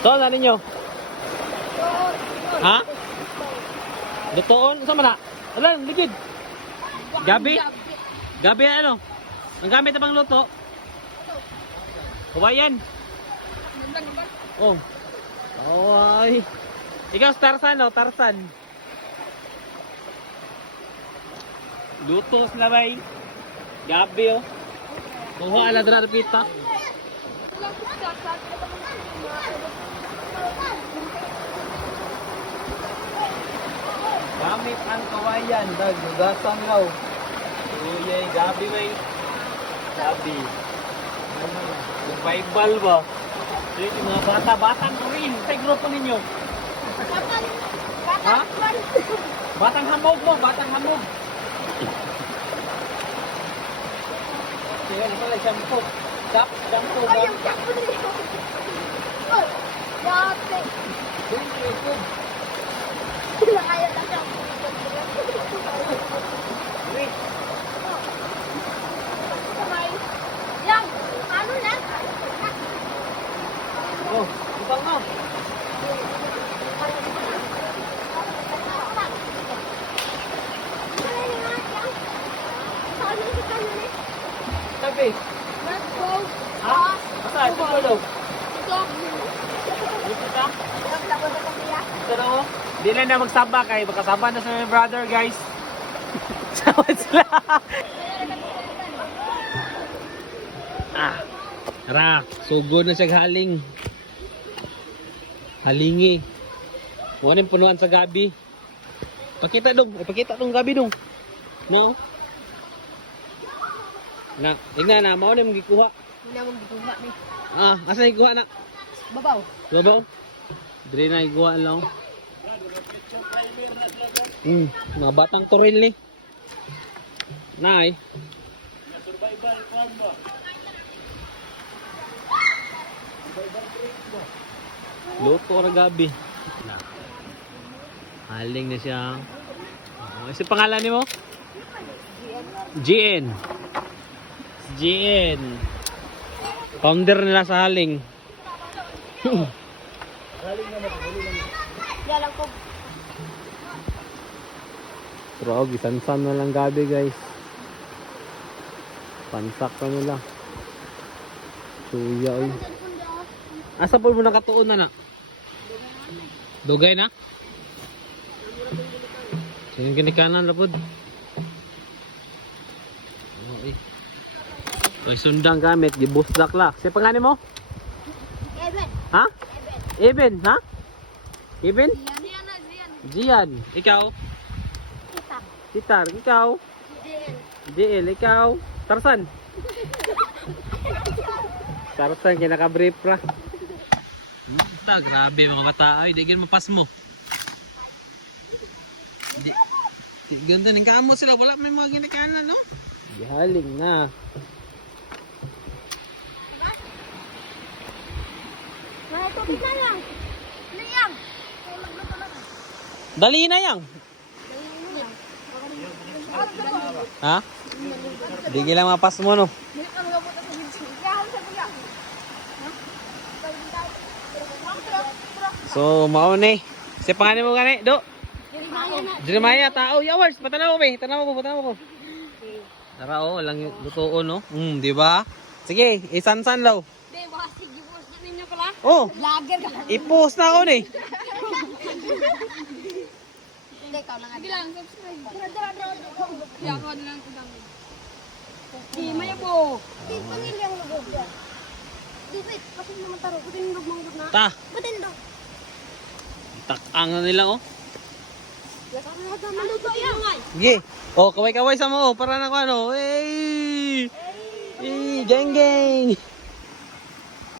So, ano ninyo? Ha? Lutoon? Saan man na? Alam, ligid. Gabi? Gabi ano? Ang gamit na pang luto? Hawaiian? Oh. Oh, ay. Ikaw, Tarzan, oh, Tarzan. Lutos na ba eh? Gabi, oh. Kuha, ala doon na pita. Gamit ang kawayan, naghugasan raw. Uyay, gabi ba eh? Gabi. Yung Bible ba? So yung mga bata-batang rin. Sa grupo ninyo. Ha? Batang hamog mo, batang hamog. Sige, ito lang, shampoo. Shampoo ba? Ay, yung shampoo na ito. Oh, dati. Sila kaya na shampoo. Wait. Kamay. Yang, ano na? Oh, ibang mo. Sabi. Let's go. Ha? Asa? Ito ko daw. Ito. Dito ka? Naglago na kami ya. Ito na mo. Di lang na magsaba kay makasaba na sa mga brother guys. Sawad sila. Tara, sugod na siya haling. Halingi. Wala yung punuan sa gabi. Pakita dong, pakita dong gabi dong. No? Na, tingnan na, mao na yung gikuha. Hindi na mong gikuha ni. Asa yung gikuha na? Babaw. Babaw? Dire na gikuha lang. Mga batang toril ni. Nay. Survival farm ba? Luto na gabi. Haling na siya. Isa pangalan ni mo? GN. GN. Founder nila sa haling. Yalang ko. Pero gisansan na lang gabi guys. Pansak na nila. Suya oy. Asa po mo nakatuon na na? Dugay na? Sining kinikanan lapod. Oy. Oy sundang gamit gibusdak la. Siya pangalan mo? Eben. Ha? Eben, ha? Eben? Zian na, Zian. Jian, ikaw? Kita. Titar, ikaw? Zian. JL, ikaw? Tarzan? Tarzan, kinaka-brief ra. Grabe mga bata. Ay, di ganun mapas mo. Di ganda ng kamo sila. Wala may mga ginikanan, no? Haling na. May tubig na lang. Liyang. Dali na yang. Ha? Di gilang mapas mo, no? So, mauni. Si pangalan mo gani, do? Jeremiah, tao, yawars, patanaw ko, patanaw ko. Tara, oh, walang lutoon, no? Di ba? Sige, isansan daw. Be, baka sige post na ninyo pala. Oh, Lager ka. i-post na ako, ni. Hindi, ikaw lang. Sige lang, subscribe. Dara. Hindi ako na lang kudang. Di, maya po. Di, pangilyang lugod yan. Di, wait, kasi naman taro. Butin yung lugmang na. Ta, Butin daw. takang na nila, oh. Maluto yan. Sige. Oh, kaway-kaway sa mo, oh, para na ko, ano. Hey! Hey, geng-geng!